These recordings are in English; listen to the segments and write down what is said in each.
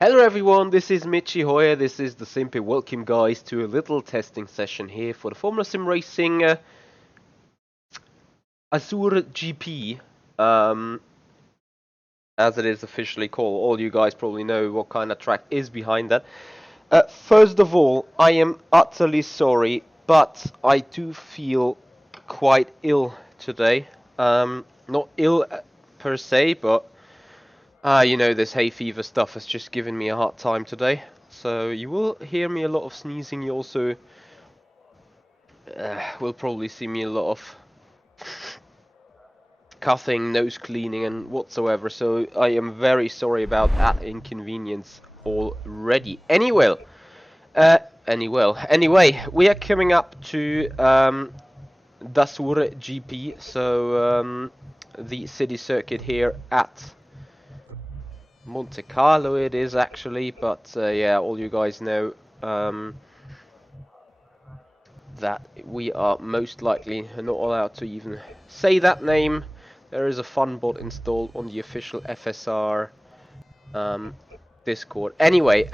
Hello everyone, this is Michi Hoyer. This is the Simply welcome guys to a little testing session here for the Formula SimRacing Azure GP, as it is officially called. All you guys probably know what kind of track is behind that. First of all, I am utterly sorry, but I do feel quite ill today. Not ill per se, but this hay fever stuff has just given me a hard time today. So you will hear me a lot of sneezing. You also will probably see me a lot of coughing, nose cleaning and whatsoever. So I am very sorry about that inconvenience already. Anyway, we are coming up to Dasur GP, so the city circuit here at Monte Carlo it is actually, but yeah, all you guys know that we are most likely not allowed to even say that name. There is a fun bot installed on the official FSR Discord. Anyway,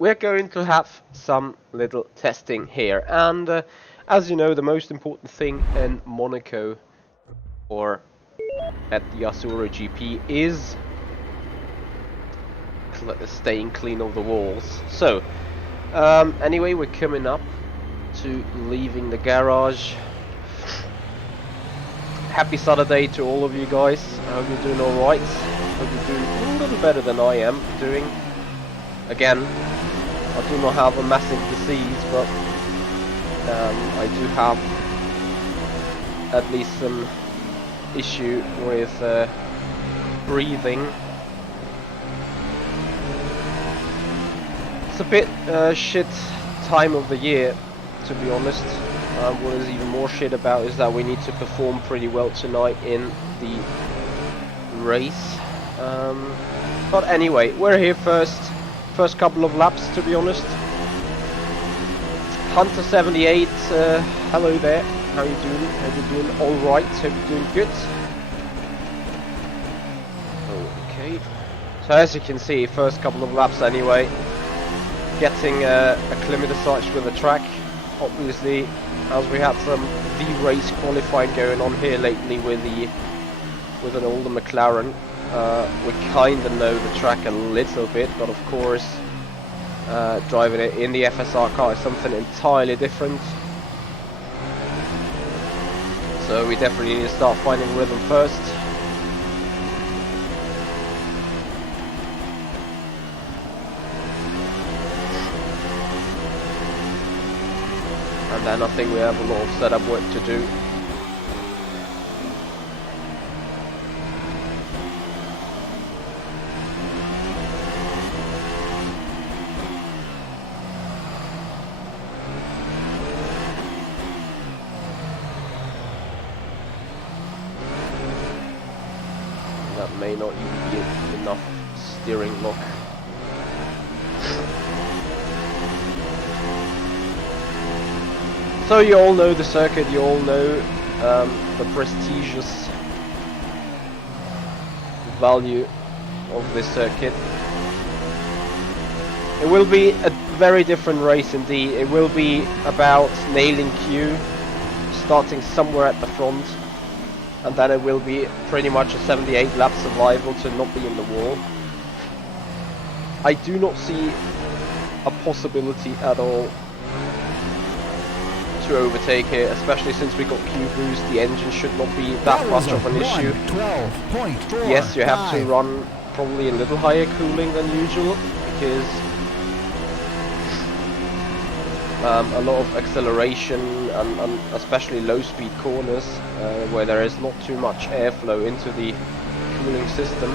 we're going to have some little testing here, and as you know, the most important thing in Monaco or at the Azure GP is staying clean of the walls. So, anyway, we're coming up to leaving the garage. Happy Saturday to all of you guys. I hope you're doing alright. Hope you're doing a little better than I am doing. Again, I do not have a massive disease, but I do have at least some issue with breathing. It's a bit shit time of the year, to be honest. What is even more shit about is that we need to perform pretty well tonight in the race. But anyway, we're here first couple of laps, to be honest. Hunter 78, hello there. How you doing? Hope you're doing all right. Hope you're doing good. Okay. So as you can see, first couple of laps anyway. Getting acclimatized with the track. Obviously, as we had some V-race qualifying going on here lately with an older McLaren, we kind of know the track a little bit, but of course, driving it in the FSR car is something entirely different. So we definitely need to start finding rhythm first. And then I think we have a lot of setup work to do. That may not even be enough steering lock. So you all know the circuit, you all know the prestigious value of this circuit. It will be a very different race indeed. It will be about nailing Q, starting somewhere at the front, and then it will be pretty much a 78 lap survival to not be in the wall. I do not see a possibility at all to overtake here, especially since we got Q boost. The engine should not be that much of an issue. 12.4. Yes, you have to run probably a little higher cooling than usual, because a lot of acceleration and especially low speed corners where there is not too much airflow into the cooling system.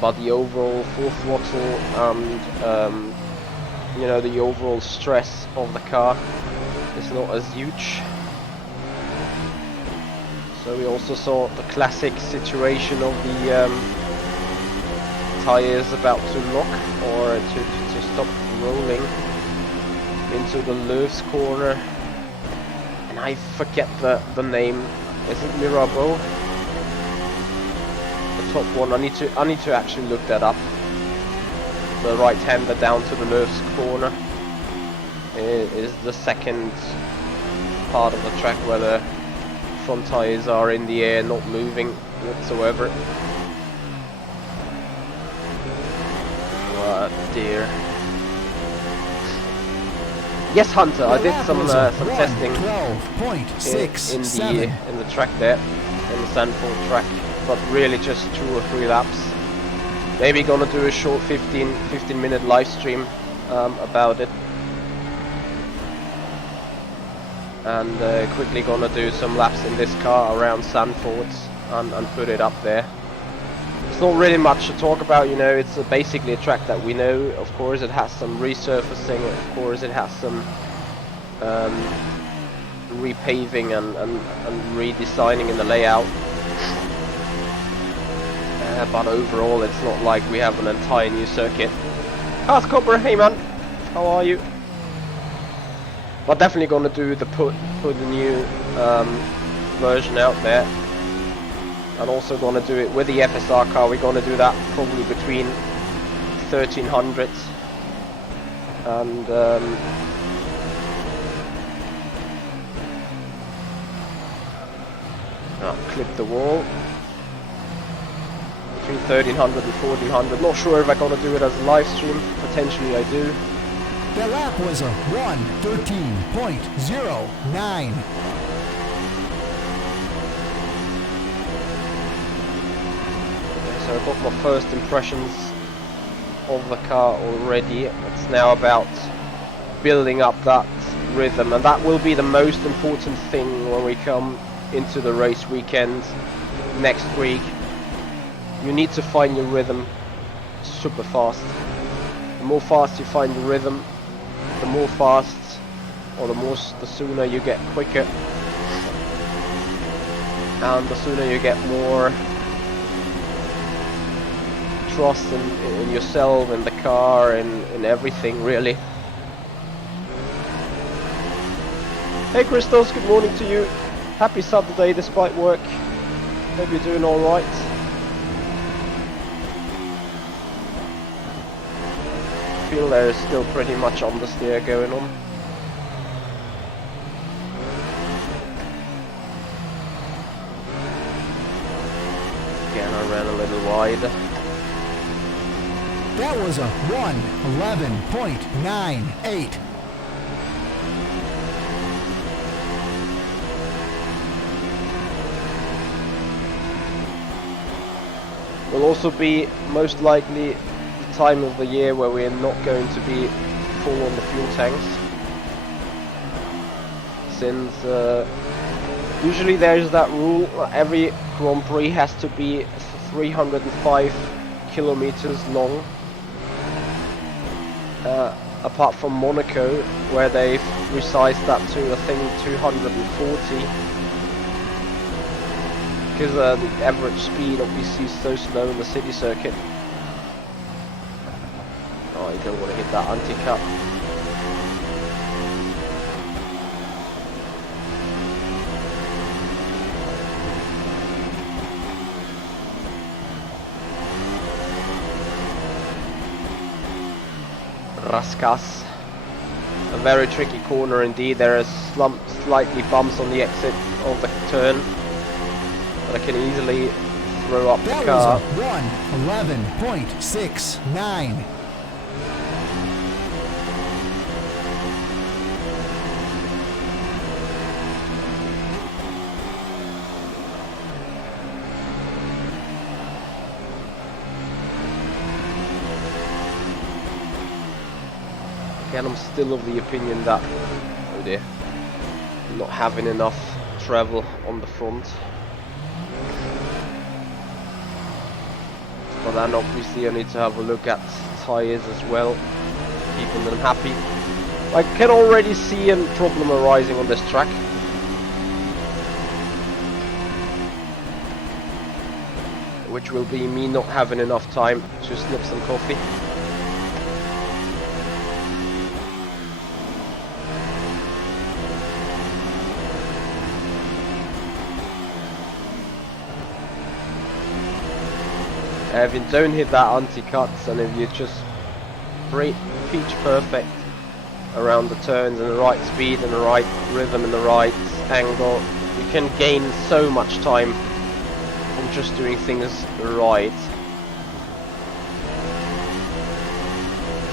But the overall full throttle and the overall stress of the car is not as huge. So we also saw the classic situation of the tires about to lock or to stop rolling into the Loews corner. And I forget the name. Is it Mirabeau? The top one. I need to actually look that up. The right-hander down to the left corner is the second part of the track where the front tires are in the air, not moving whatsoever. Oh dear. Yes, Hunter, I did some testing in the track there, in the Sandford track, but really just 2 or 3 laps. Maybe gonna do a short 15-minute live stream about it, and quickly gonna do some laps in this car around Sandford and put it up there. It's not really much to talk about, you know. It's basically a track that we know. Of course it has some resurfacing, of course it has some repaving and redesigning in the layout, but overall it's not like we have an entire new circuit. Cars Cobra, hey man, how are you? But definitely gonna do the put the new version out there. And also gonna do it with the FSR car. We're gonna do that probably between 1300 and clip the wall. Between 1300 and 1400. Not sure if I'm gonna do it as a live stream. Potentially I do. The lap was a 1:13.09. So I've got my first impressions of the car already. It's now about building up that rhythm, and that will be the most important thing when we come into the race weekend next week. You need to find your rhythm super fast. The more fast you find your rhythm, the more fast, or the sooner you get quicker, and the sooner you get more trust in yourself, in the car, in everything really. Hey Christos, good morning to you. Happy Saturday despite work. Hope you're doing alright. I feel there is still pretty much understeer going on. Again, I ran a little wide. That was a 1:11.98. Will also be most likely the time of the year where we're not going to be full on the fuel tanks, since usually there's that rule, every Grand Prix has to be 305 kilometers long, apart from Monaco, where they've resized that to I think 240, because the average speed obviously is so slow in the city circuit. Oh, you don't want to hit that anti-cut. Raskas. A very tricky corner indeed. There are slightly bumps on the exit of the turn, but I can easily throw up the car. That was a 1:11.69. Again, I'm still of the opinion that, oh dear, I'm not having enough travel on the front. But then obviously I need to have a look at tyres as well, keeping them happy. I can already see a problem arising on this track. Which will be me not having enough time to snip some coffee. If you don't hit that anti-cuts, and if you just pitch perfect around the turns and the right speed and the right rhythm and the right angle, you can gain so much time from just doing things right.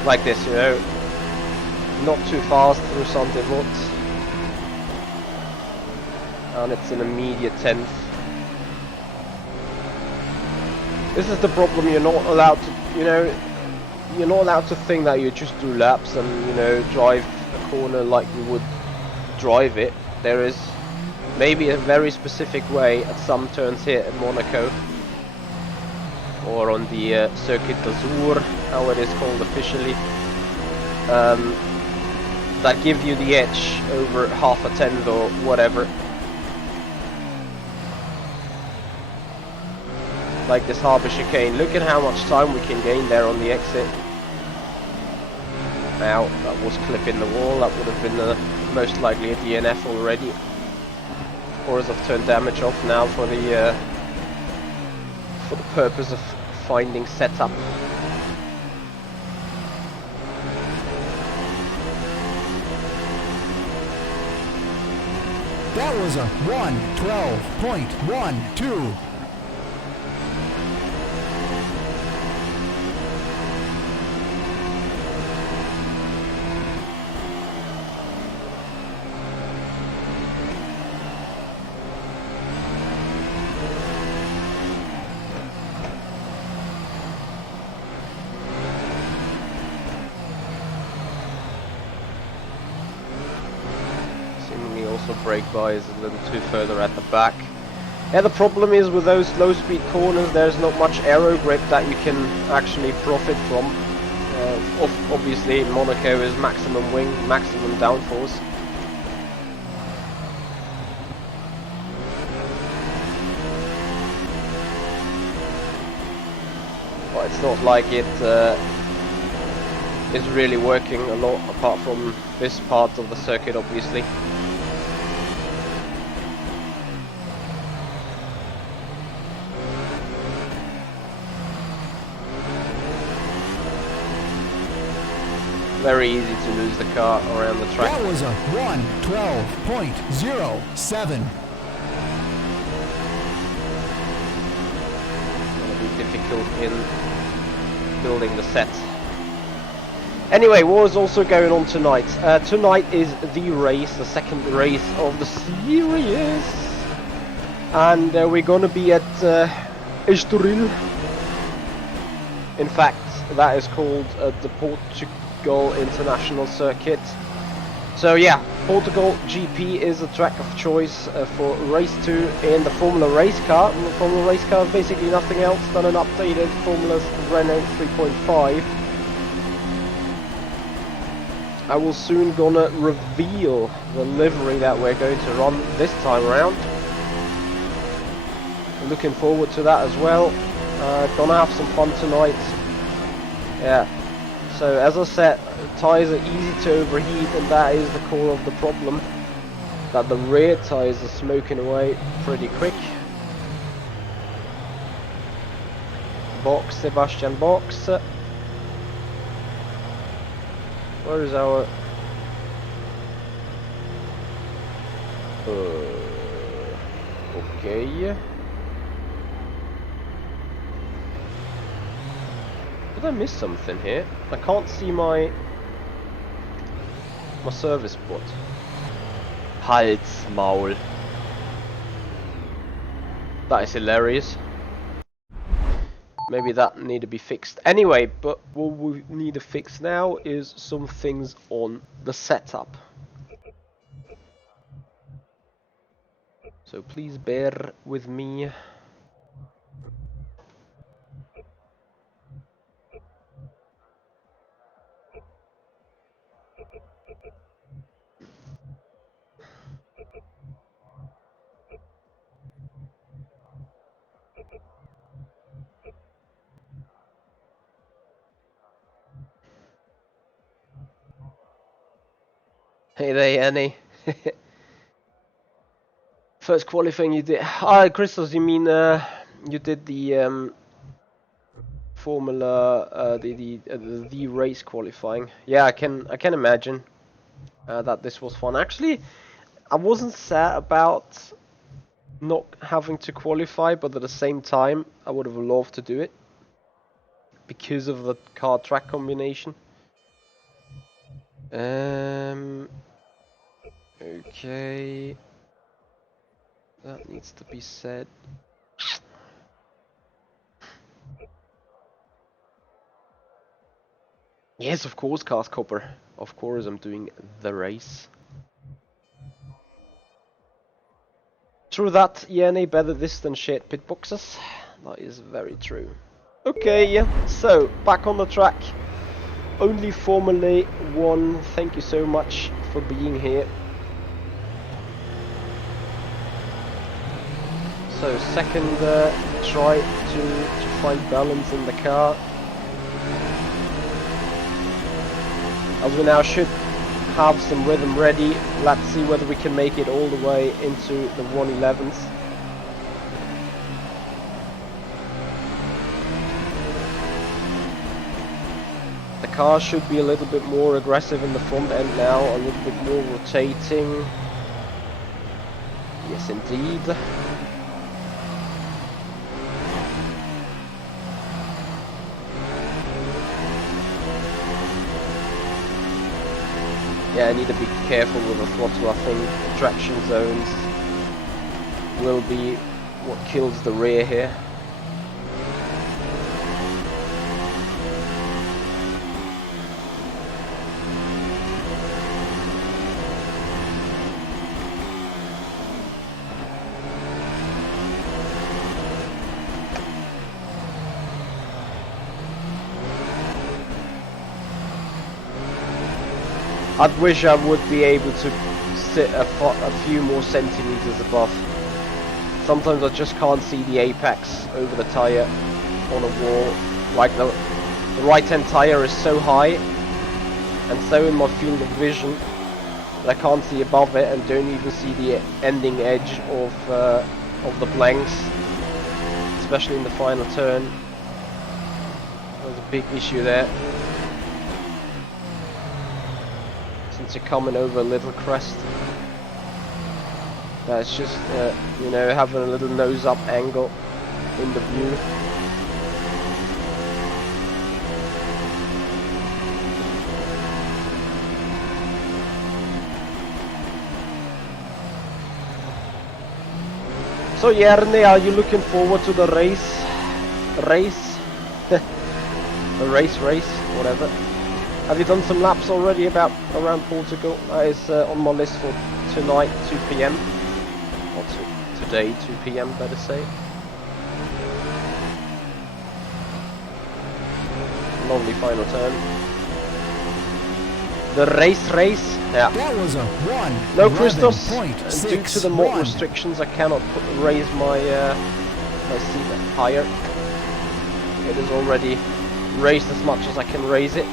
Like this, you know, not too fast through Santivot, and it's an immediate 10th. This is the problem. You're not allowed to, you know, you're not allowed to think that you just do laps and, you know, drive a corner like you would drive it. There is maybe a very specific way at some turns here at Monaco, or on the Circuit d'Azur, how it is called officially, that give you the edge over half a tenth or whatever. Like this harbour chicane. Look at how much time we can gain there on the exit. Now, that was clipping the wall. That would have been most likely a DNF already. Of course, I've turned damage off now for the purpose of finding setup. That was a 1:12.12. Brake by is a little too further at the back. Yeah, the problem is with those low speed corners, there's not much aero grip that you can actually profit from. Obviously Monaco is maximum wing, maximum downforce. But it's not like it is really working a lot apart from this part of the circuit, obviously. Very easy to lose the car around the track. That was a 1:12.07. It'll be difficult in building the set. Anyway, what is also going on tonight? Tonight is the race, the second race of the series, and we're going to be at Estoril. In fact, that is called the Portugal International Circuit. So yeah, Portugal GP is the track of choice for race 2 in the Formula race car. The Formula race car is basically nothing else than an updated Formula Renault 3.5. I will soon gonna reveal the livery that we're going to run this time around. Looking forward to that as well. Gonna have some fun tonight. Yeah. So as I said, tyres are easy to overheat, and that is the core of the problem. That the rear tyres are smoking away pretty quick. Box, Sebastian Box. Where is our... okay. Did I miss something here? I can't see my service spot. Halsmaul. That is hilarious. Maybe that need to be fixed. Anyway, but what we need to fix now is some things on the setup. So please bear with me. Hey there, Annie. First qualifying you did. Ah, Crystals, you mean you did the Formula the race qualifying. Yeah, I can imagine that this was fun. Actually, I wasn't sad about not having to qualify, but at the same time, I would have loved to do it because of the car track combination. Okay, that needs to be said. Yes, of course, Cast Copper. Of course, I'm doing the race. True that, Jenny, better this than shit pit boxes. That is very true. Okay, so back on the track. Only Formula 1. Thank you so much for being here. So second try to find balance in the car. As we now should have some rhythm ready. Let's see whether we can make it all the way into the 111s. The car should be a little bit more aggressive in the front end now, a little bit more rotating. Yes, indeed. Yeah, I need to be careful with the throttle. I think traction zones will be what kills the rear here. I'd wish I would be able to sit a few more centimeters above. Sometimes I just can't see the apex over the tyre on a wall. Like the right hand tyre is so high and so in my field of vision that I can't see above it and don't even see the ending edge of the blanks, especially in the final turn. There's a big issue there. Since you're coming over a little crest, that's just you know, having a little nose up angle in the view. So Järni, are you looking forward to the race? The race, whatever. Have you done some laps already around Portugal? That is on my list for tonight, 2 PM. Or today, 2 PM, better say. Lovely final turn. The race. Yeah. That was a 1. No, Christos. Due to the mod restrictions, I cannot raise my my seat higher. It is already raised as much as I can raise it.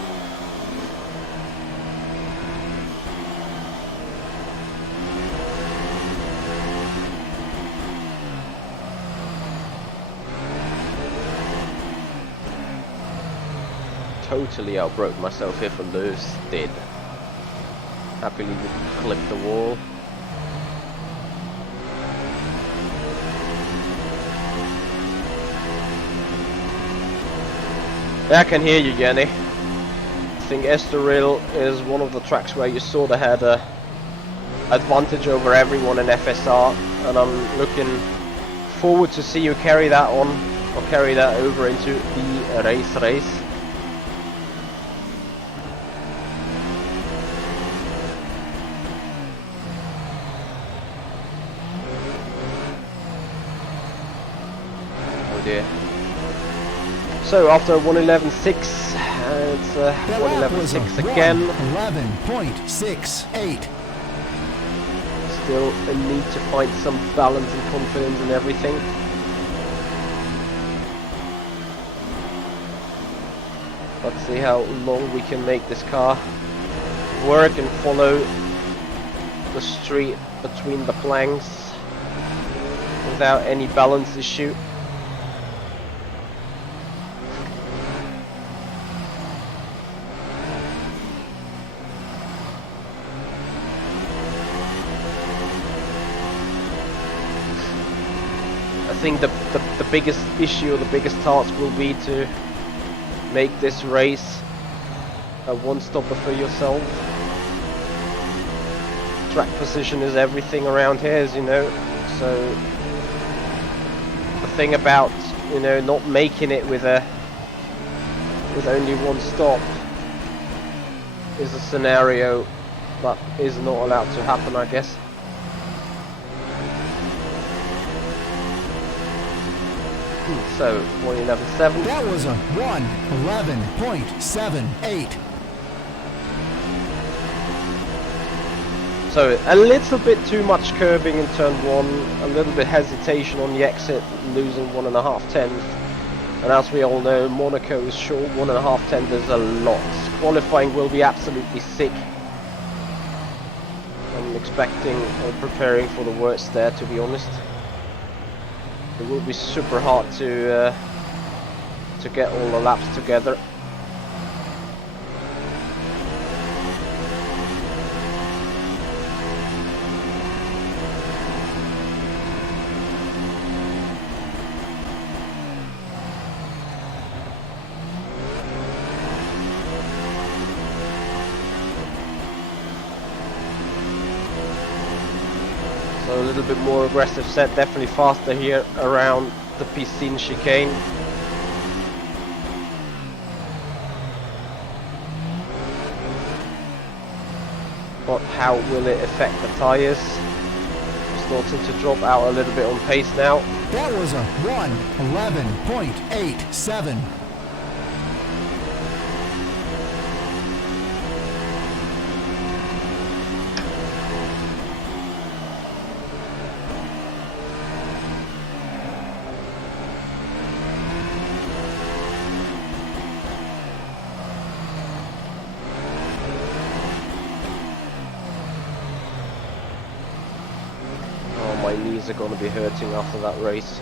Totally outbroke myself here for Lewis. Did. Happily didn't clip the wall. Yeah, I can hear you, Jenny. I think Estoril is one of the tracks where you sort of had a advantage over everyone in FSR, and I'm looking forward to see you carry that on, or carry that over into the race. So after 111.6, it's 111.6 again. 11.68. Still a need to find some balance and confidence in everything. Let's see how long we can make this car work and follow the street between the planks without any balance issue. I think the biggest issue, or the biggest task, will be to make this race a one-stopper for yourself. Track position is everything around here, as you know. So the thing about, you know, not making it with only one stop is a scenario that is not allowed to happen, I guess. So 1:11.7. That was a 1:11.78. So a little bit too much curbing in turn 1, a little bit hesitation on the exit, losing 1.5 tenths. And as we all know, Monaco is short, 1.5 tenths is a lot. Qualifying will be absolutely sick. I'm expecting or preparing for the worst there, to be honest. It will be super hard to get all the laps together. So a little bit more aggressive set, definitely faster here around the Piscine chicane. But how will it affect the tyres? Starting to drop out a little bit on pace now. That was a 1:11.87. My knees are going to be hurting after that race.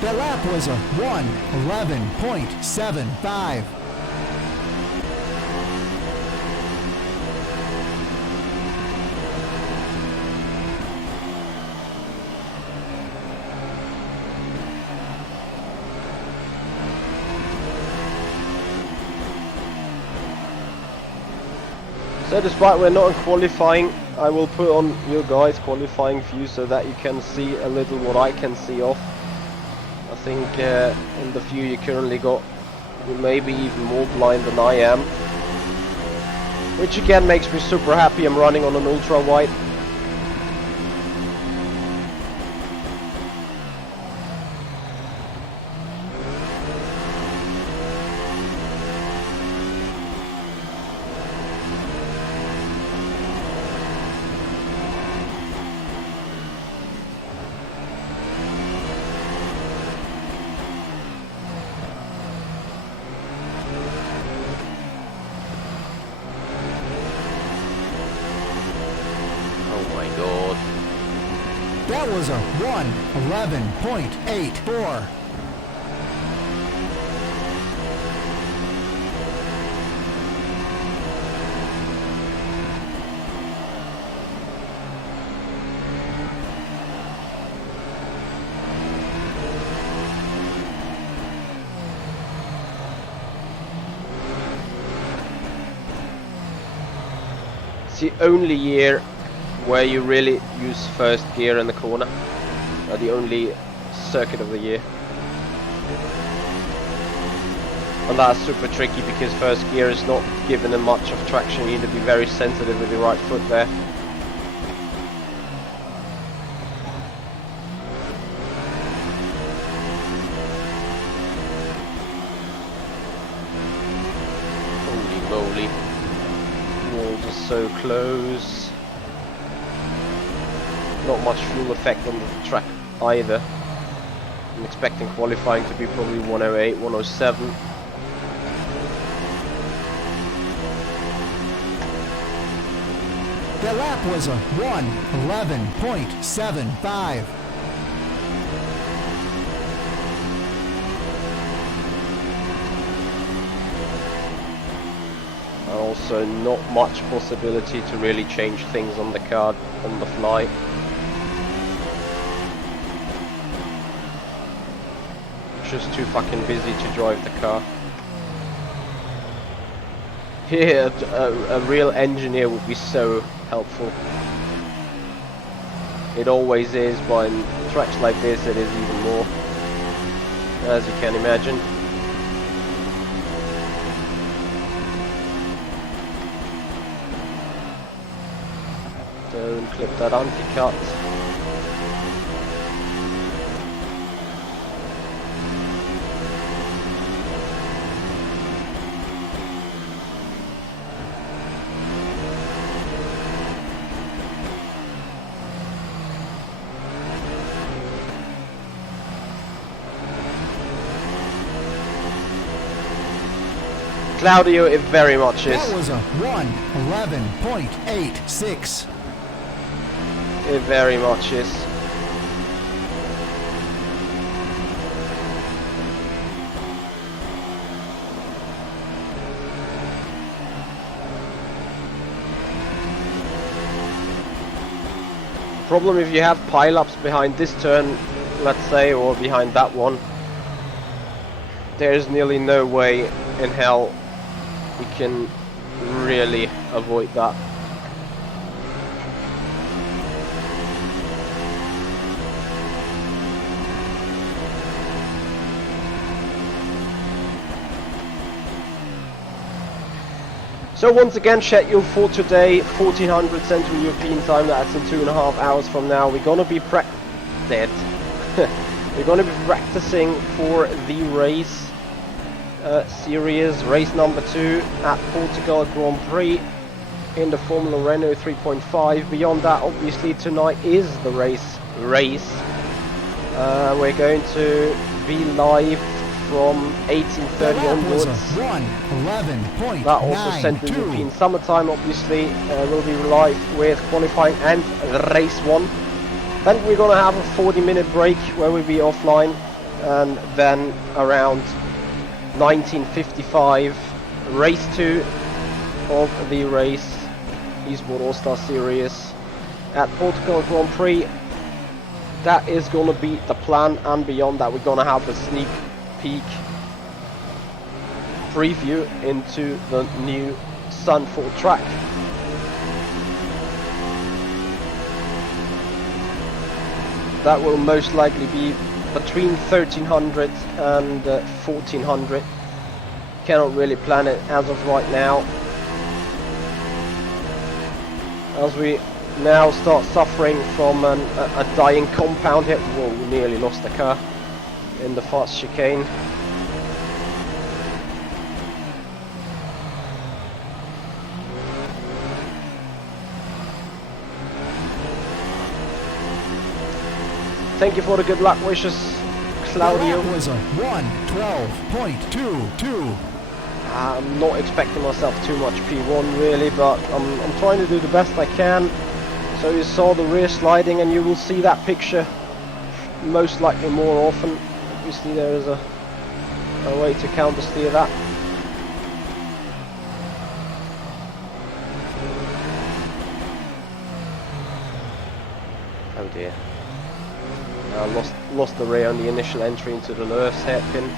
The lap was a 1:11.75. So despite we're not in qualifying, I will put on your guys' qualifying view so that you can see a little what I can see off. I think in the view you currently got, you may be even more blind than I am. Which again makes me super happy. I'm running on an ultra wide. That was a 1:11.84. It's the only year where you really use first gear in the corner. The only circuit of the year. And that's super tricky because first gear is not given them much of traction. You need to be very sensitive with your right foot there. moly. Walls are so close. Not much fuel effect on the track either. I'm expecting qualifying to be probably 108, 107. The lap was a 1:11.75. Also not much possibility to really change things on the car on the fly. Just too fucking busy to drive the car. Here, a real engineer would be so helpful. It always is, but in tracks like this it is even more, as you can imagine. Don't clip that anti-cut. Claudio, it very much is. That was a 1:11.86. It very much is. Problem if you have pile-ups behind this turn, let's say, or behind that one, there's nearly no way in hell we can really avoid that. So once again, scheduled for today, 1400 Central European Time. That's in 2.5 hours from now. We're gonna be we're gonna be practicing for the race series, race number 2 at Portugal Grand Prix in the Formula Renault 3.5. Beyond that, obviously, tonight is the race. We're going to be live from 18:30 onwards. That also Central European summertime, obviously. Will be live with qualifying and race 1. Then we're gonna have a 40-minute break where we'll be offline, and then around 19:55, race 2 of the race Esport All-Star Series at Portugal Grand Prix. That is gonna be the plan, and beyond that, we're gonna have a sneak peek preview into the new Zandvoort track. That will most likely be between 1300 and 1400. Cannot really plan it as of right now, as we now start suffering from a dying compound here. Whoa, we nearly lost the car in the fast chicane. Thank you for the good luck wishes, Claudio. That was a 1:12.22. I'm not expecting myself too much P1 really, but I'm trying to do the best I can. So you saw the rear sliding, and you will see that picture most likely more often. Obviously there is a way to counter steer that. Oh dear. I lost the rear on the initial entry into the Lewis hairpin.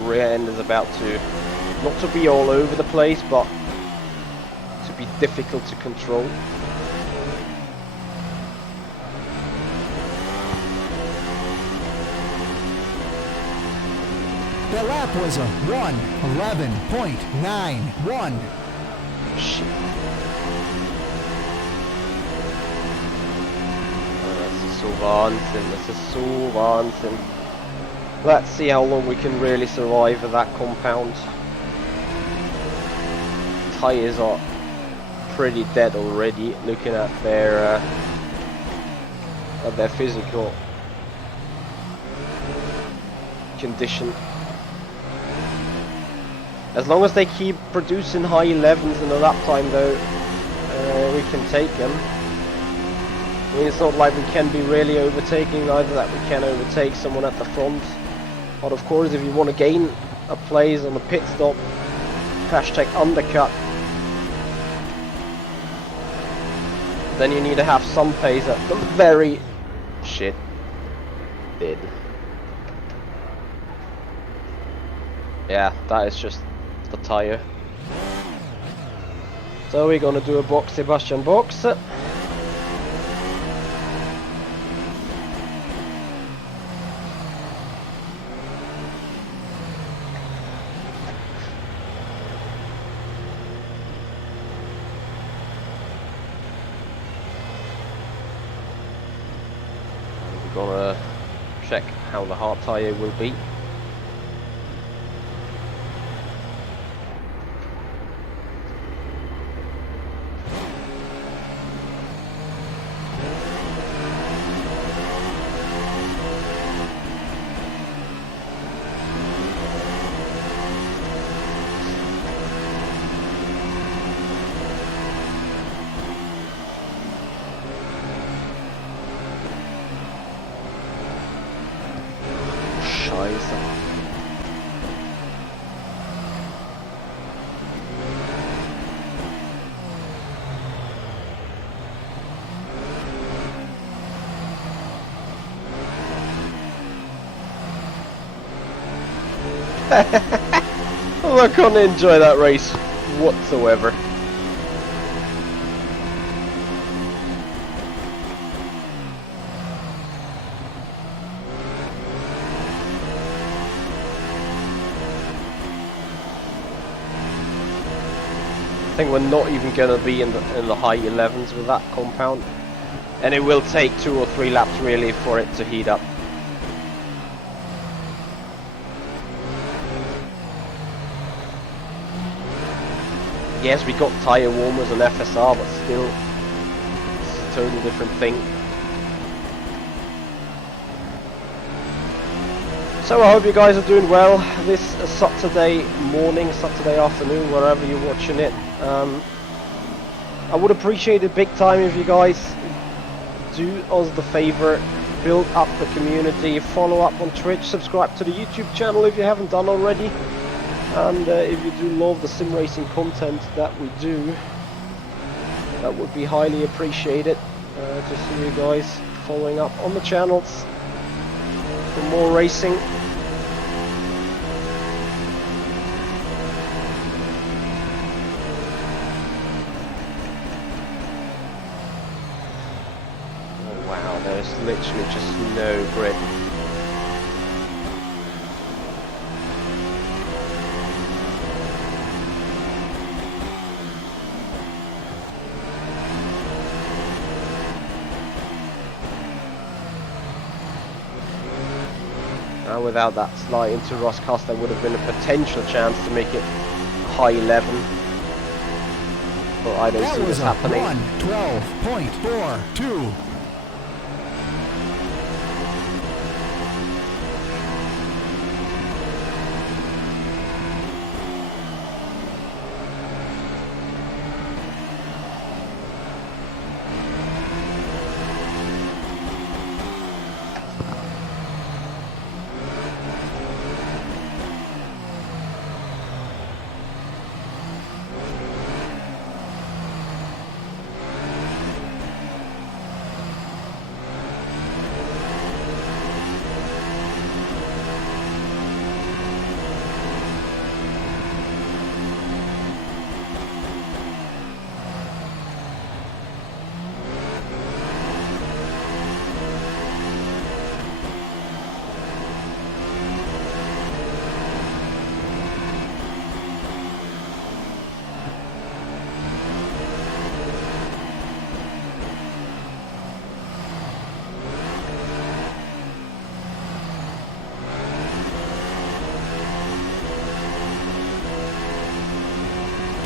Rear end is about to, not to be all over the place, but to be difficult to control. The lap was a 1:11.91. Shit. This is so vansin. Let's see how long we can really survive at that compound. Tires are pretty dead already, looking at their physical condition. As long as they keep producing high 11s in the lap time though, we can take them. I mean, it's not like we can be really overtaking, either that we can overtake someone at the front. But of course, if you want to gain a place on the pit stop, hashtag undercut, then you need to have some pace at the very... Shit. Did. Yeah, that is just the tire. So we're gonna do a box, Sebastian box. Gonna check how the hard tyre will be. I'm not gonna enjoy that race whatsoever. I think we're not even gonna be in the high 11s with that compound, and it will take 2 or 3 laps really for it to heat up. Yes, we got tyre warmers and FSR, but still, it's a totally different thing. So I hope you guys are doing well this Saturday morning, Saturday afternoon, wherever you're watching it. I would appreciate it big time if you guys do us the favor, build up the community, follow up on Twitch, subscribe to the YouTube channel if you haven't done already. And if you do love the sim racing content that we do, that would be highly appreciated to see you guys following up on the channels for more racing. Oh wow, there's literally just no grip. Without that slide into Roscast, there would have been a potential chance to make it high 11, but I don't see this happening. 1:12.42.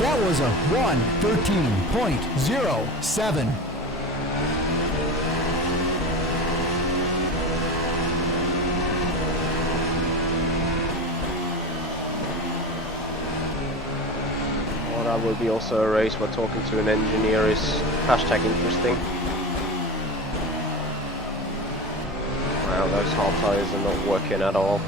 That was a 1:13.07. Well, that will be also a race where talking to an engineer is hashtag interesting. Wow, those hard tires are not working at all.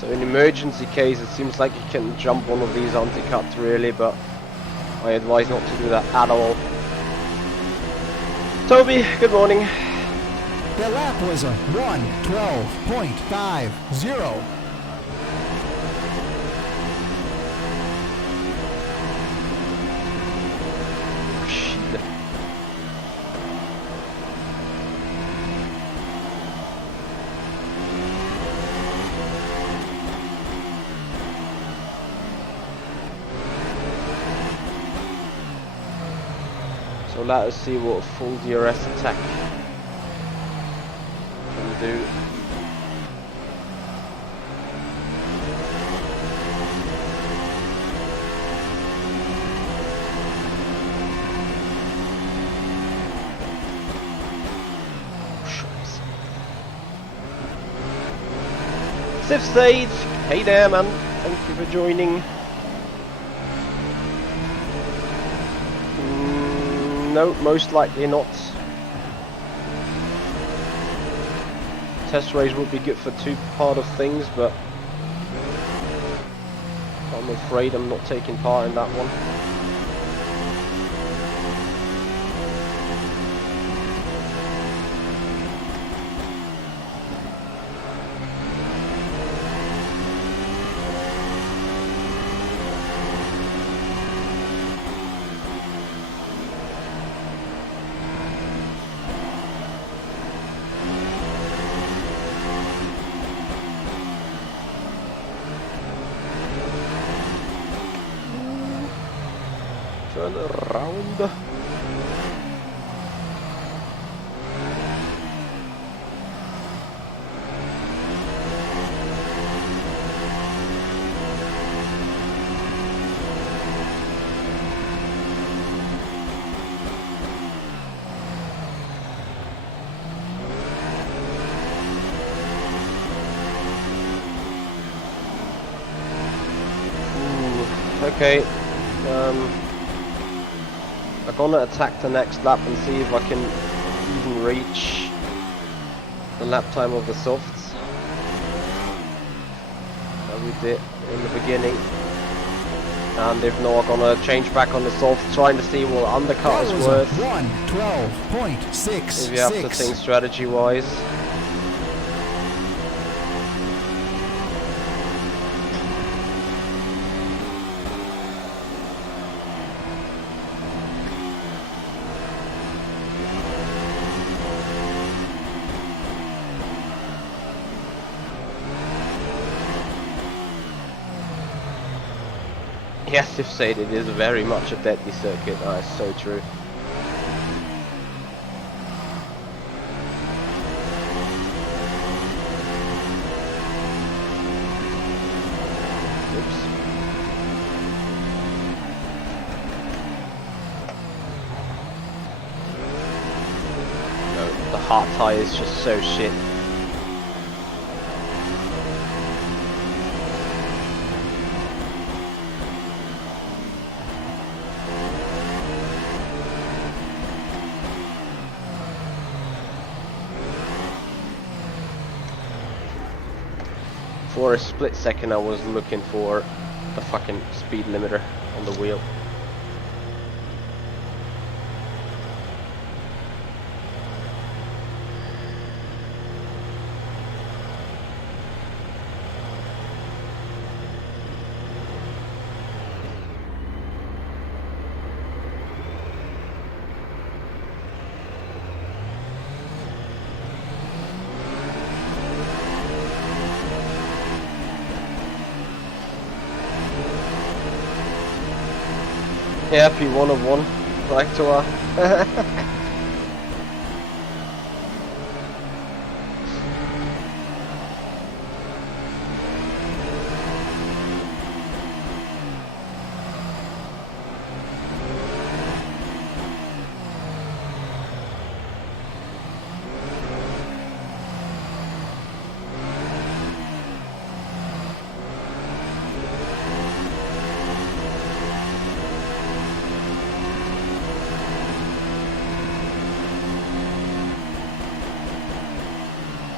So in emergency case, it seems like you can jump one of these anti-cuts really, but I advise not to do that at all. Toby, good morning. The lap was a 1:12.50. Shit. So let us see what a full DRS attack can do. Sif Sage, hey there man, thank you for joining. No, most likely not. Test race would be good for two part of things, but I'm afraid I'm not taking part in that one. Turn around. Okay. I'm gonna attack the next lap and see if I can even reach the lap time of the softs that we did in the beginning. And if not, I'm gonna change back on the softs, trying to see what undercut is worth. 1:12.66. If you have to think strategy wise. Yes, if said, it is very much a deadly circuit. That is so true. Oops. No, the hard tire is just so shit. For a split second I was looking for the fucking speed limiter on the wheel. Yeah, P1 of 1, like to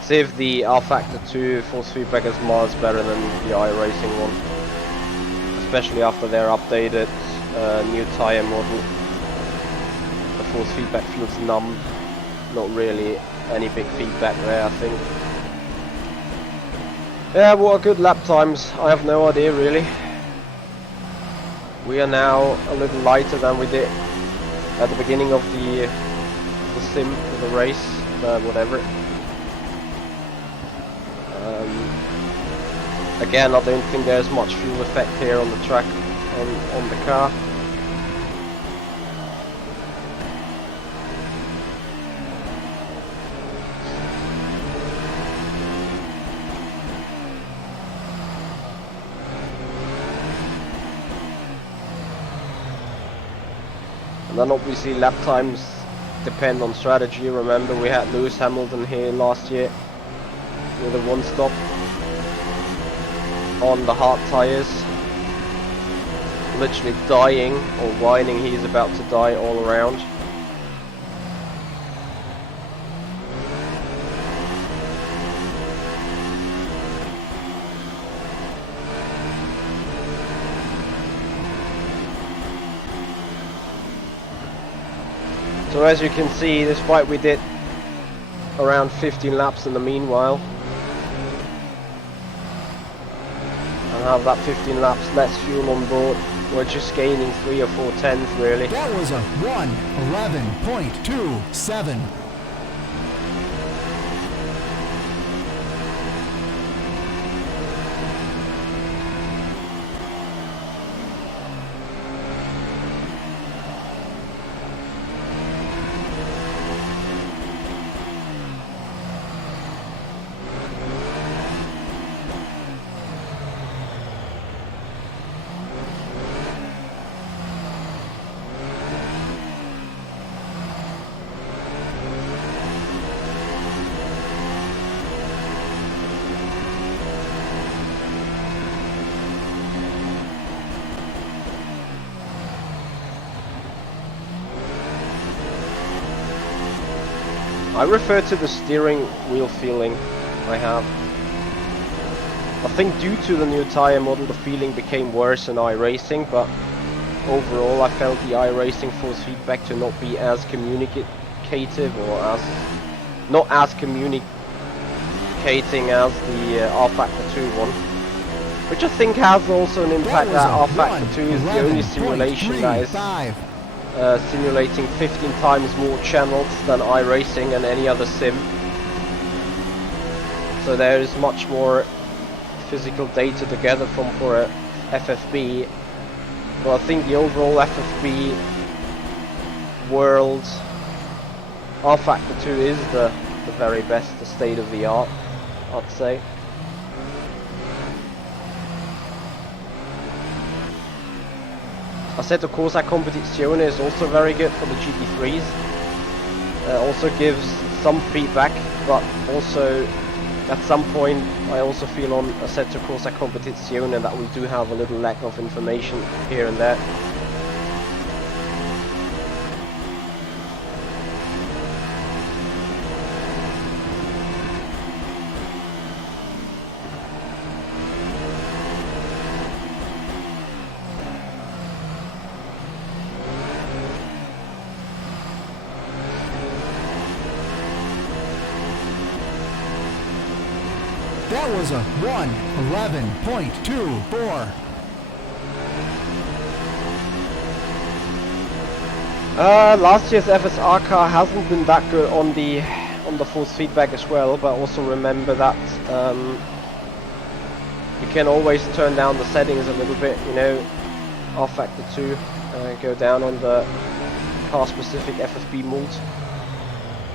see if the rFactor 2 force feedback is miles better than the iRacing one, especially after their updated new tyre model. The force feedback feels numb, not really any big feedback there, I think. Yeah, what are good lap times? I have no idea really. We are now a little lighter than we did at the beginning of the sim, of the race, whatever. Again, I don't think there's much fuel effect here on the track, on the car. And then obviously lap times depend on strategy. Remember, we had Lewis Hamilton here last year with a one stop on the hard tires, literally dying or whining he's about to die all around. So as you can see, despite we did around 15 laps in the meanwhile, have that 15 laps less fuel on board, we're just gaining 3 or 4 tenths really. That was a 1:11.27. I refer to the steering wheel feeling I have. I think due to the new tyre model the feeling became worse in iRacing, but overall I felt the iRacing force feedback to not be as communicative or not as communicating as the rFactor 2 one. Which I think has also an impact that rFactor 2 is the only simulation that is simulating 15 times more channels than iRacing and any other sim. So there is much more physical data to gather from for a FFB. But I think the overall FFB world, rFactor 2 is the very best, the state of the art, I'd say. Assetto Corsa Competizione is also very good for the GT3s. Also gives some feedback, but also at some point I also feel on Assetto Corsa Competizione that we do have a little lack of information here and there. That was a 1:11.24. Last year's FSR car hasn't been that good on the force feedback as well, but also remember that you can always turn down the settings a little bit, you know. rFactor 2 go down on the car-specific FFB mold.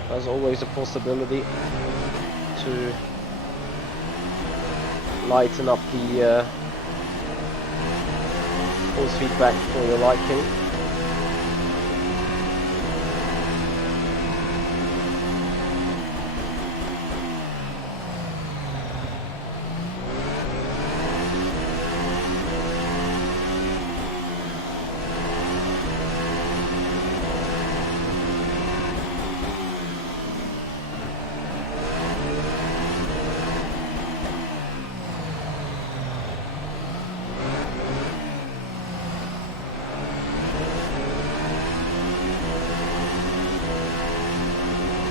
There's always a possibility to lighten up the force feedback for your liking.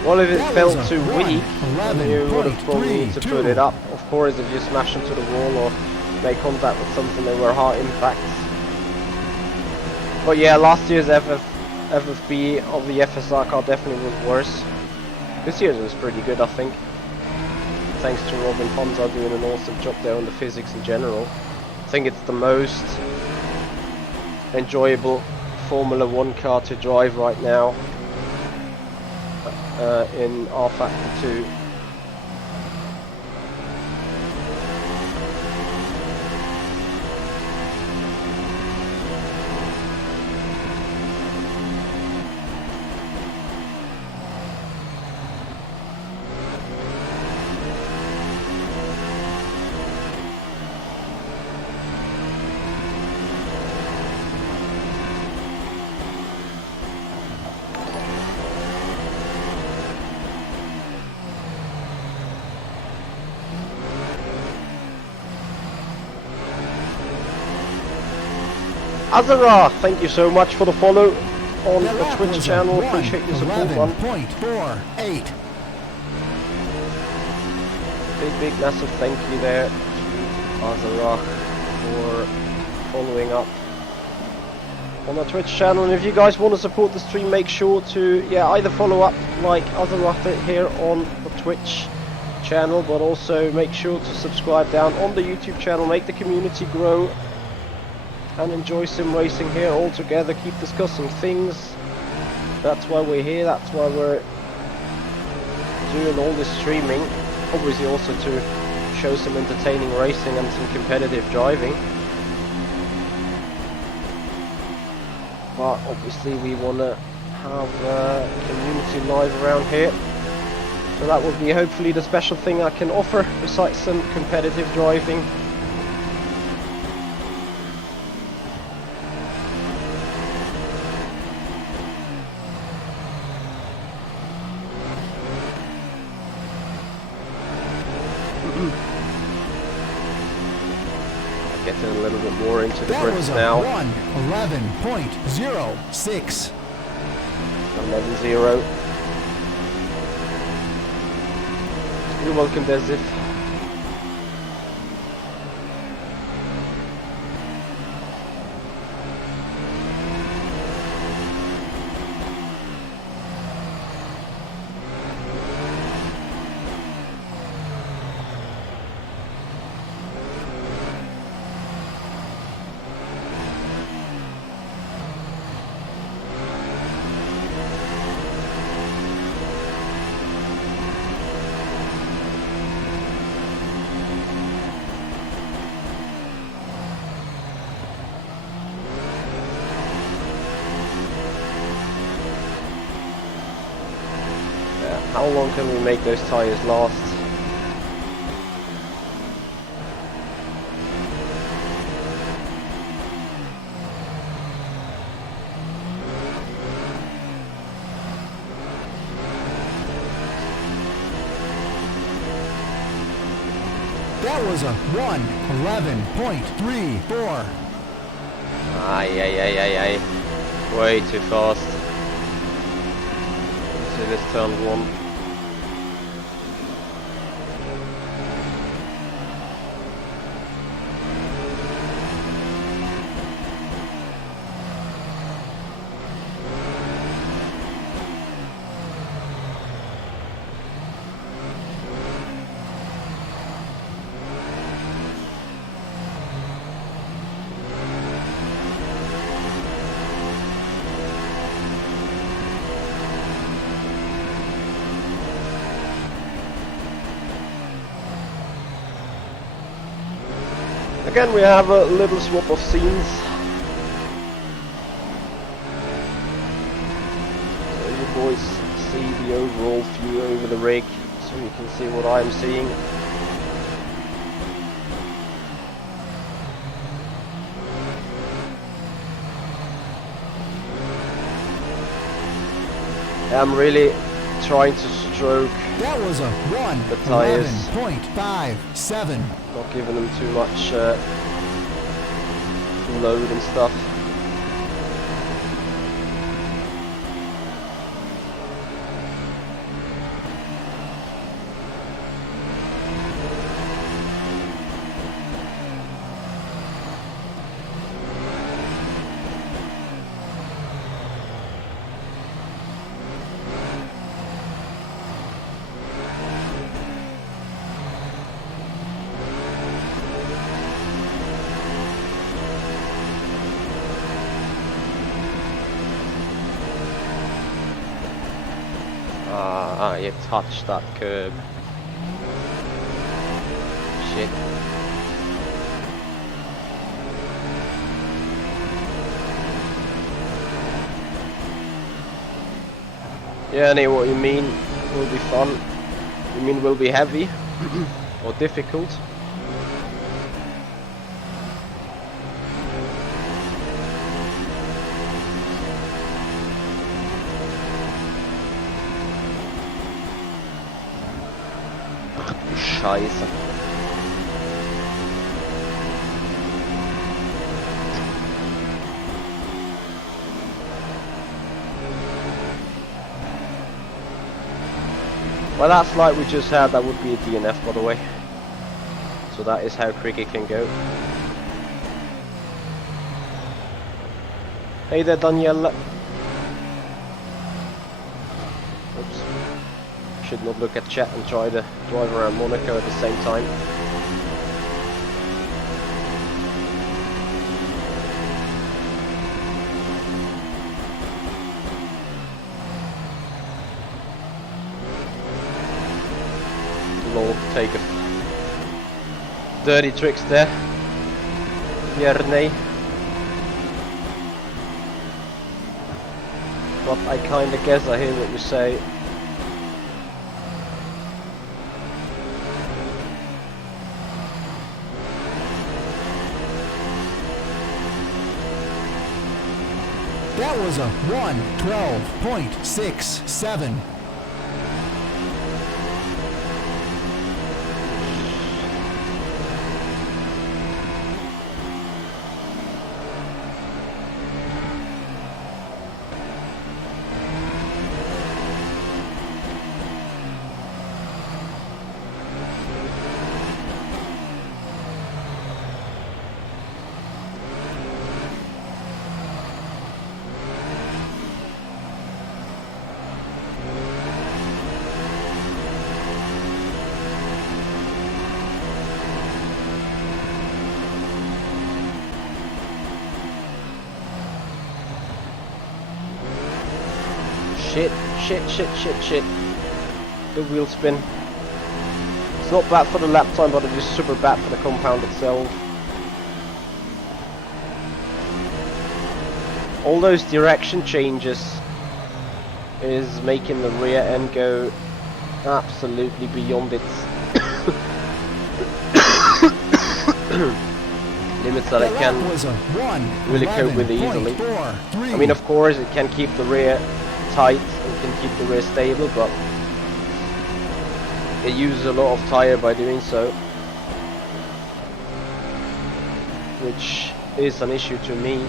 Well, if it felt too weak, then you would have probably need to put it up. Of course, if you smash into the wall or make contact with something, there were hard impacts. But yeah, last year's FFB of the FSR car definitely was worse. This year's was pretty good, I think. Thanks to Rob and Forza doing an awesome job there on the physics in general. I think it's the most enjoyable Formula 1 car to drive right now. In rFactor 2. Azara, thank you so much for the follow on the Twitch channel. Appreciate your support, man. 11.48. Big massive thank you there to Azara for following up on the Twitch channel. And if you guys want to support the stream, make sure to either follow up like Azara here on the Twitch channel, but also make sure to subscribe down on the YouTube channel. Make the community grow and enjoy sim racing here all together. Keep discussing things. That's why we're here. That's why we're doing all this streaming. Obviously also to show some entertaining racing and some competitive driving. But obviously we want to have community live around here. So that will be hopefully the special thing I can offer besides some competitive driving. Getting a little bit more into the grips now. 11.06. 11.0. You're welcome, Desif. How long can we make those tyres last? That was a 1:11.34. Ay. Way too fast. So this turn one. Again, we have a little swap of scenes. So you boys see the overall view over the rig, so you can see what I'm seeing. I'm really trying to stroke That was a the tires, 1:11.57. not giving them too much load and stuff. You touched that curb. Shit. Yeah, I know what you mean. Will be fun. You mean will be heavy or difficult? Scheiße. Well, that flight we just had, that would be a DNF, by the way. So that is how quick it can go. Hey there, Daniela. Oops. Should not look at chat and try to drive around Monaco at the same time. Lol, take a dirty tricks there. Yerne. But I kinda guess I hear what you say. That was a 1:12.67. Shit. The wheel spin. It's not bad for the lap time, but it is super bad for the compound itself. All those direction changes is making the rear end go absolutely beyond its limits that it can really cope with easily. I mean, of course, it can keep the rear tight and can keep the rear stable, but it uses a lot of tire by doing so, which is an issue to me.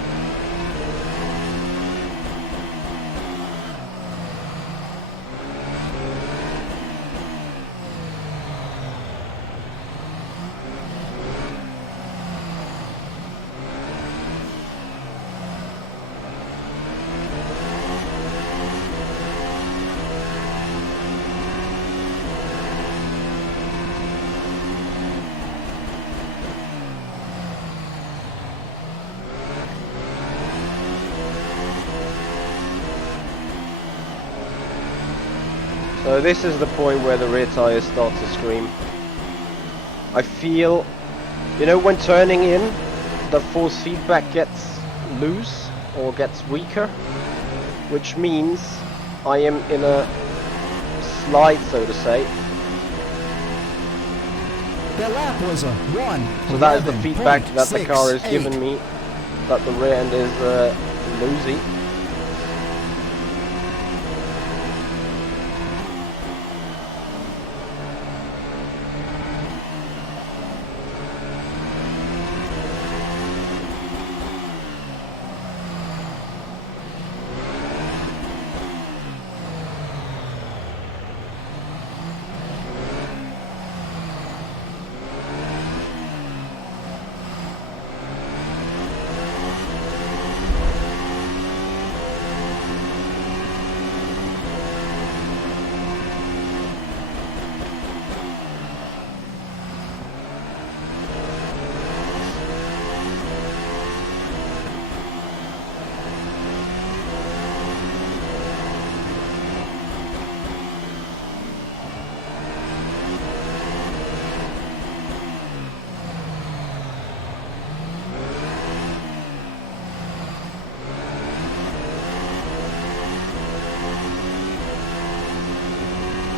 So this is the point where the rear tires start to scream. I feel You know, when turning in, the force feedback gets loose or gets weaker, which means I am in a slide, so to say. That lap was a 1. So that is the feedback that the car is giving me, that the rear end is loosey.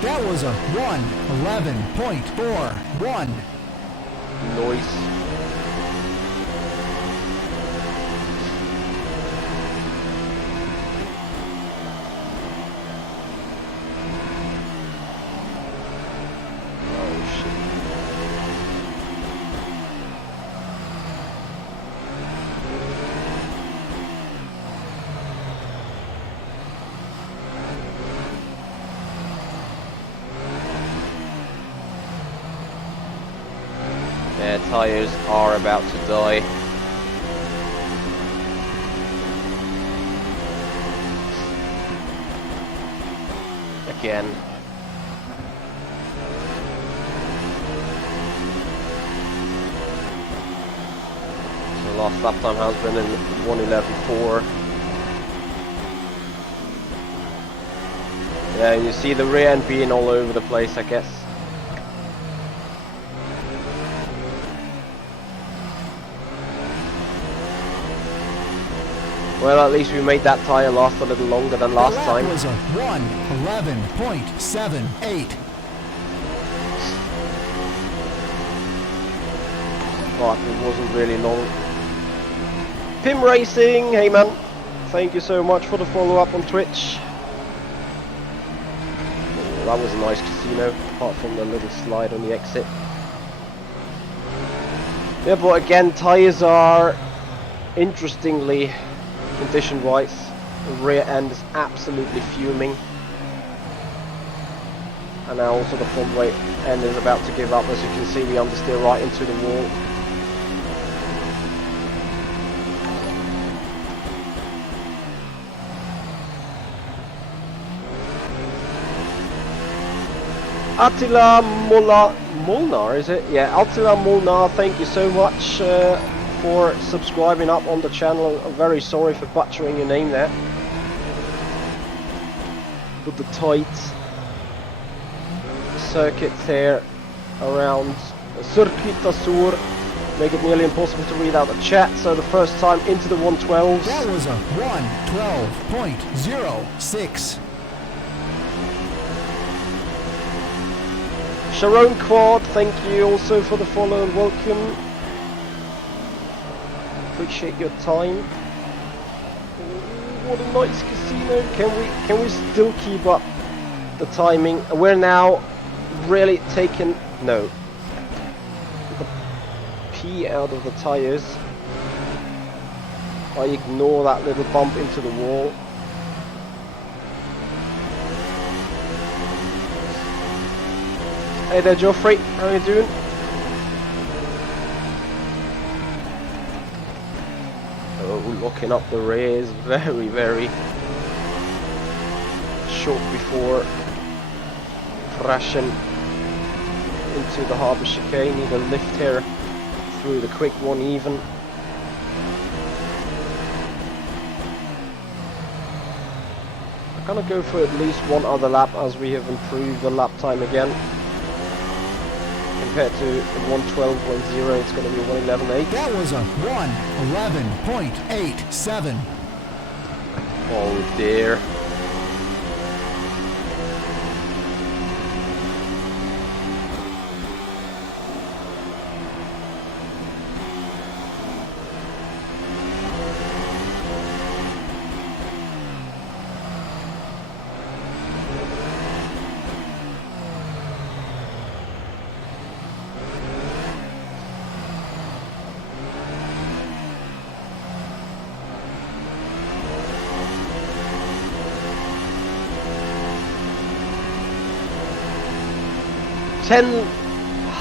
That was a 1:11.41. Noise. Oh shit. Yeah, tires are about to die. Again. So last lap time has been in 1:11.4. Yeah, you see the rear end being all over the place, I guess. Well, at least we made that tyre last a little longer than last time. That was a 1:11.78. But it wasn't really long. Pim Racing, hey man, thank you so much for the follow-up on Twitch. Oh, that was a nice casino, apart from the little slide on the exit. Yeah, but again, tyres are, interestingly, condition-wise, the rear end is absolutely fuming. And now also the front right end is about to give up. As you can see, we understeer right into the wall. Attila Molnar, is it? Yeah, Attila Molnar, thank you so much for subscribing up on the channel. I'm very sorry for butchering your name there. But the tight circuit here around Circuit d'Azur make it nearly impossible to read out the chat. So the first time into the 112s. That was a 1:12.06. Sharon Quad, thank you also for the follow and welcome. Appreciate your time. What a nice casino. Can we still keep up the timing? We're now really taking the pee out of the tires. I ignore that little bump into the wall. Hey there, Geoffrey. How are you doing? Oh, locking up the rears very, very short before crashing into the harbour chicane. Need a lift here through the quick one even. I'm gonna go for at least one other lap as we have improved the lap time again. compared to the 112.0, it's going to be 111.8. That was a 111.87. Oh dear.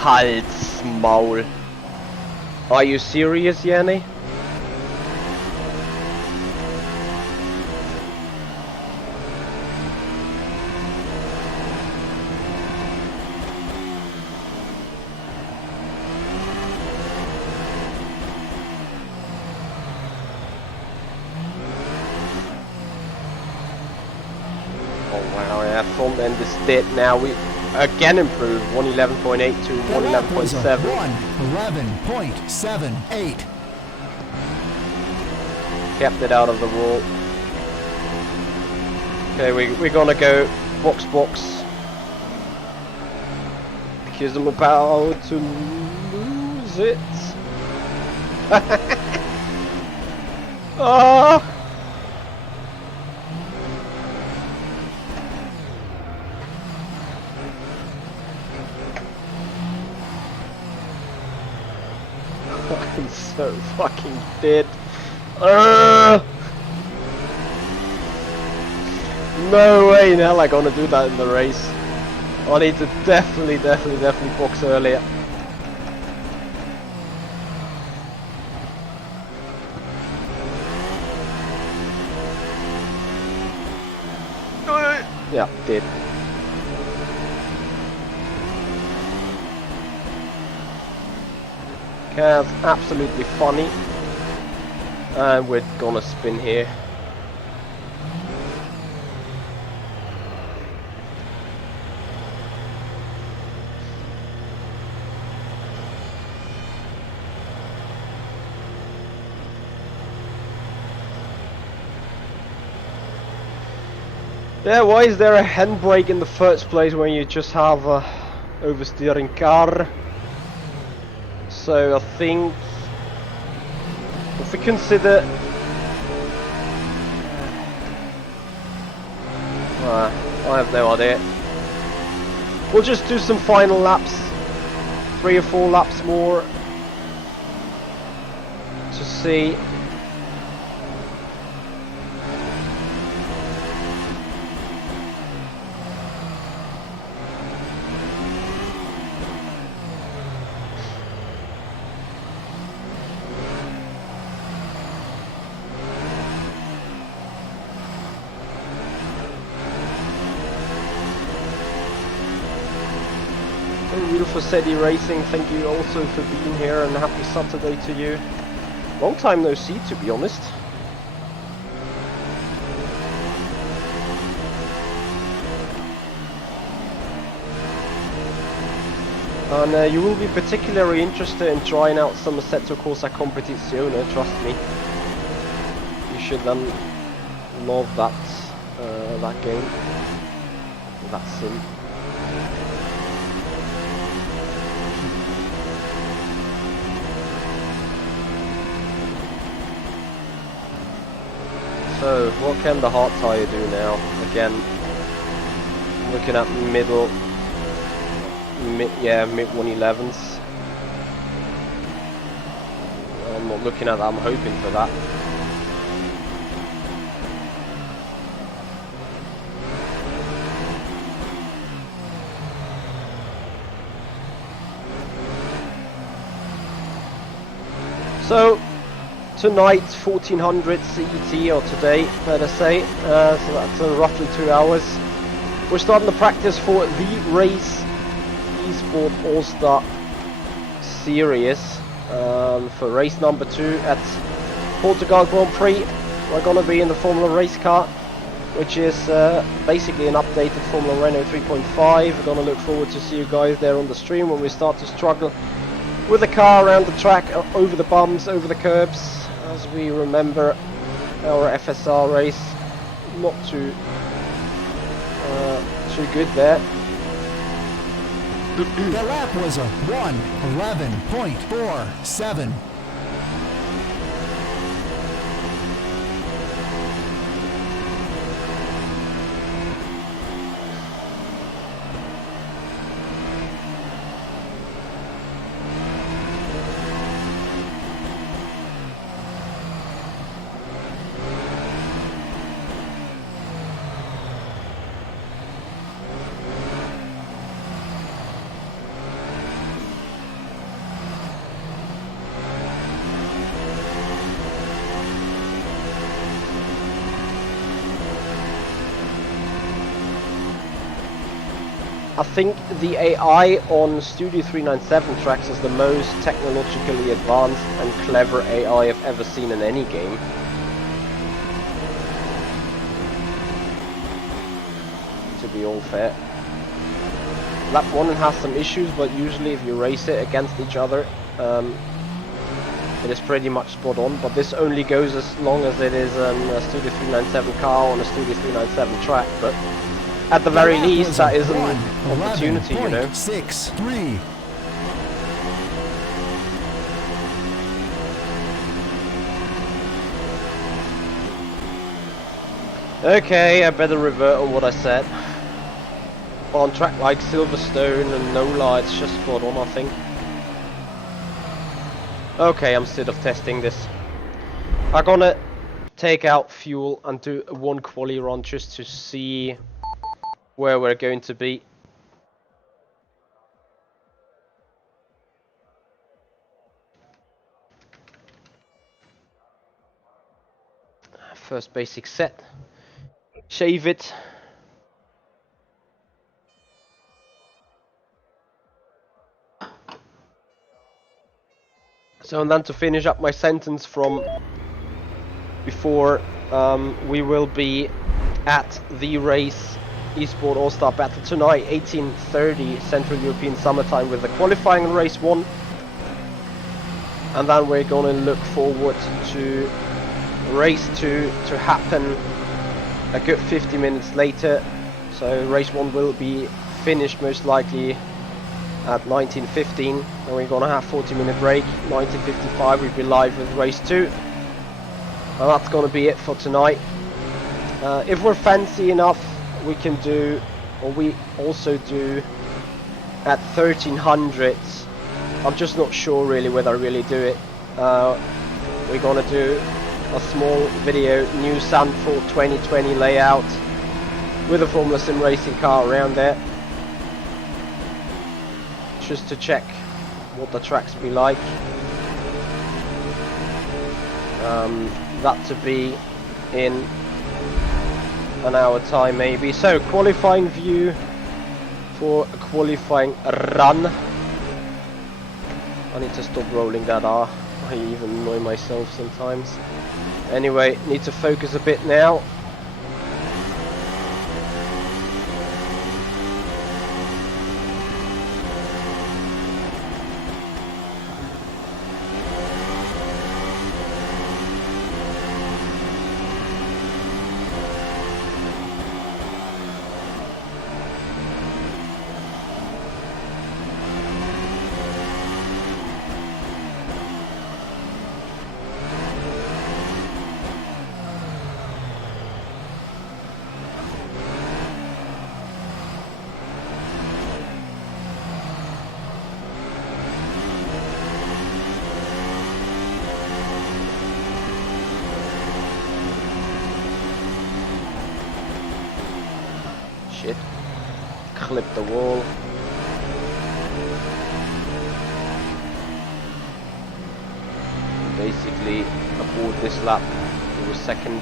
Halt's Maul. Are you serious, Yanni? Oh wow, yeah, front end is dead now. We again improved 111.8 to 111.7. 111.78. Kept it out of the wall. Okay, we're gonna go box. Because I'm about to lose it. Oh! I'm so fucking dead. No way in hell I'm gonna do that in the race. I need to definitely box earlier. Yeah, did. That's absolutely funny. And we're gonna spin here. Yeah, why is there a handbrake in the first place when you just have a oversteering car? So I think if we consider I have no idea. We'll just do some final laps, 3 or 4 laps more to see. FSR Racing, thank you also for being here and happy Saturday to you. Long time no see, to be honest. And you will be particularly interested in trying out some Assetto Corsa Competizione, trust me. You should then love that that game, that sim. So, what can the hard tyre do now? Again, looking at mid 111s. I'm not looking at that, I'm hoping for that. So, tonight 1400 CET, or today better say, so that's roughly 2 hours. We're starting the practice for the race Esport All-Star Series for race number 2 at Portugal Grand Prix. We're gonna be in the Formula race car. which is basically an updated Formula Renault 3.5. We're gonna look forward to see you guys there on the stream when we start to struggle with the car around the track, over the bumps, over the curbs. As we remember our FSR race, not too good there. The lap was a 1:11.47. I think the AI on Studio 397 tracks is the most technologically advanced and clever AI I've ever seen in any game. To be all fair. Lap 1 has some issues, but usually if you race it against each other, it is pretty much spot on, but this only goes as long as it is a Studio 397 car on a Studio 397 track, but at the very least, that is an opportunity, you know. 11.63. Okay, I better revert on what I said. On track like Silverstone and Nola, it's just spot on, I think. Okay, I'm instead of testing this, I'm gonna take out fuel and do one quali run just to see where we're going to be. First basic set. Shave it. So, and then to finish up my sentence from before, we will be at the race Esport All-Star Battle tonight, 18:30 Central European Summertime, with the qualifying in race 1. And then we're gonna look forward to race 2 to happen a good 50 minutes later. So race 1 will be finished most likely at 19:15, and we're gonna have 40-minute break. 19:55 we'll be live with race 2, and that's gonna be it for tonight. If we're fancy enough, we can do, or we also do, at 1300. I'm just not sure really whether I really do it. We're gonna do a small video, new Sandford 2020 layout with a Formula SimRacing car around there, just to check what the tracks be like. That to be in an hour time maybe. So qualifying view for a qualifying run. I need to stop rolling that R. I even annoy myself sometimes. Anyway, need to focus a bit now. Shit. Clip the wall. Basically, aboard this lap, it was second.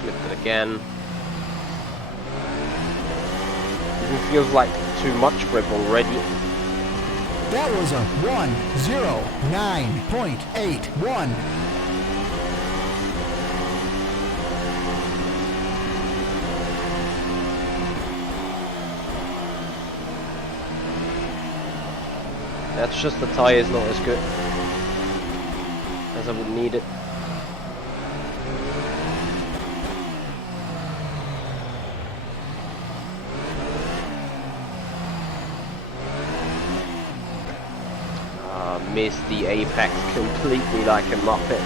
Clipped it again. Even feels like too much grip already. That was a 109.81. That's just the tyre's not as good as I would need it. Missed the apex completely like a muppet.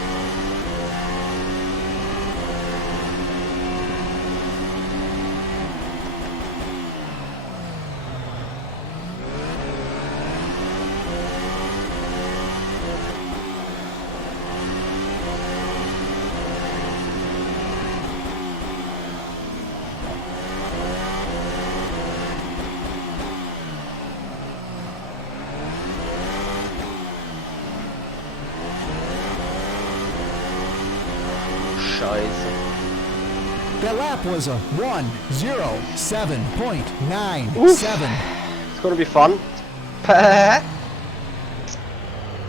That lap was a 107.97. It's gonna be fun.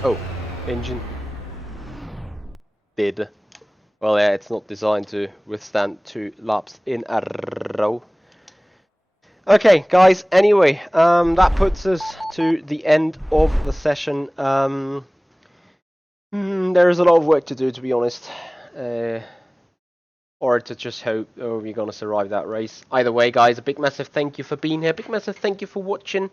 Oh, engine. Dead. Well, yeah, it's not designed to withstand 2 laps in a row. Okay, guys, anyway, that puts us to the end of the session. There is a lot of work to do, to be honest. Or to just hope, oh, we're gonna survive that race. Either way, guys, a big massive thank you for being here. Big massive thank you for watching.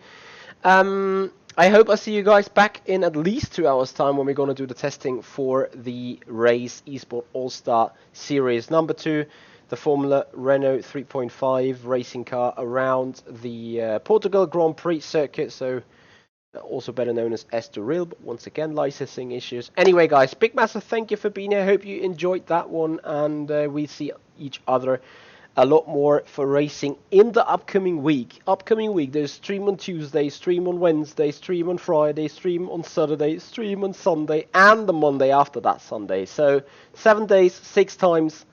I hope I see you guys back in at least 2 hours time when we're gonna do the testing for the race Esport All-Star Series number 2, the Formula Renault 3.5 racing car around the Portugal Grand Prix circuit. So also better known as Estoril, but once again licensing issues. Anyway, guys, big massive thank you for being here. Hope you enjoyed that one, and we see each other a lot more for racing in the upcoming week. There's stream on Tuesday, stream on Wednesday, stream on Friday, stream on Saturday, stream on Sunday, and the Monday after that Sunday. So 7 days, 6 times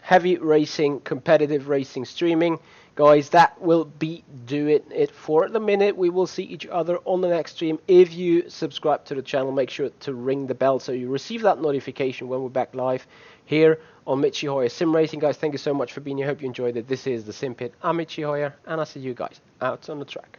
heavy racing, competitive racing streaming. Guys, that will be doing it for the minute. We will see each other on the next stream. If you subscribe to the channel, make sure to ring the bell so you receive that notification when we're back live here on Mitchie Hoyer Sim Racing. Guys, thank you so much for being here. Hope you enjoyed it. This is the Sim Pit. I'm Mitchie Hoyer, and I'll see you guys out on the track.